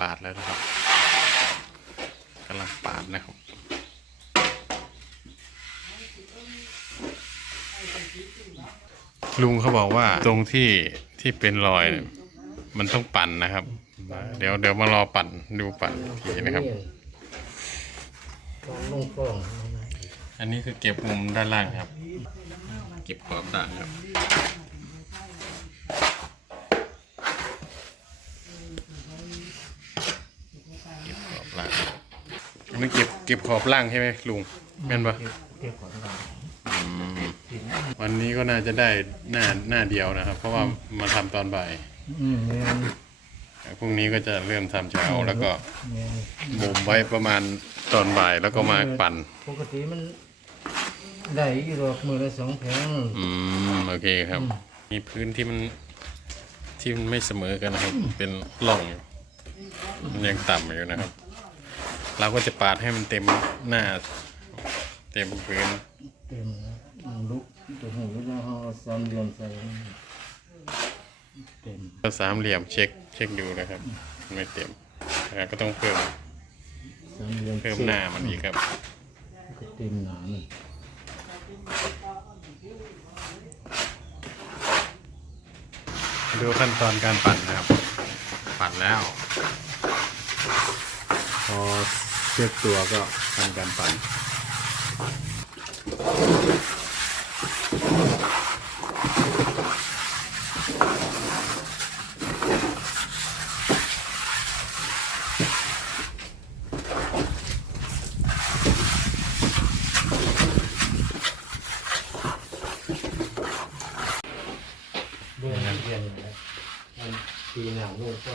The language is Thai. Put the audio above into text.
ปาดแล้วนะครับกำลังปาดนะครับลุงเขาบอกว่าตรงที่ที่เป็นรอยเนี่ยมันต้องปั่นนะครับ เดี๋ยวเดี๋ยวมารอปั่นดูปั่นอีกทีนะครับลองลงฟองอันนี้คือเก็บมุมด้านล่างครับ เก็บขอบด้านครับ เก็บขอบ ล่างอันนี้เก็บเก็บขอบล่างใช่ไหมลุงแม่นปะเก็บของเราอืมวันนี้ก็น่าจะได้หน้าหน้าเดียวนะครับ เพราะว่ามาทำตอนบ่ายอืมแม่นพรุ่งนี้ก็จะเริ่มทำเช้าแล้วก็แม่นบ่มไว้ประมาณตอนบ่ายแล้วก็มาปั่น ปกติมันได้อยู่ดอกมือละสองแผงอืมโอเคครับ มีพื้นที่มันที่มันไม่เสมอกันนะครับ เป็นร่องอยู่มันยังต่ำอยู่นะครับ เราก็จะปาดให้มันเต็มหน้า เต็มพื้นเต็มแล้วมันลุกตัวหูแล้วเราสามเหลี่ยมใส่เต็มก็สามเหลี่ยมเช็คเช็คดูนะครับ ไม่เต็มแล้วก็ต้องเพิ่มสามเหลี่ยมเพิ่มหน้ามันอีกครับก็เต็มหนามันดูขั้นตอนการปั่นนะครับ ปั่นแล้วพอ เชือกตัวก็ทำการปั่นเดือนเดือนนะมันปีหน้าลูกก็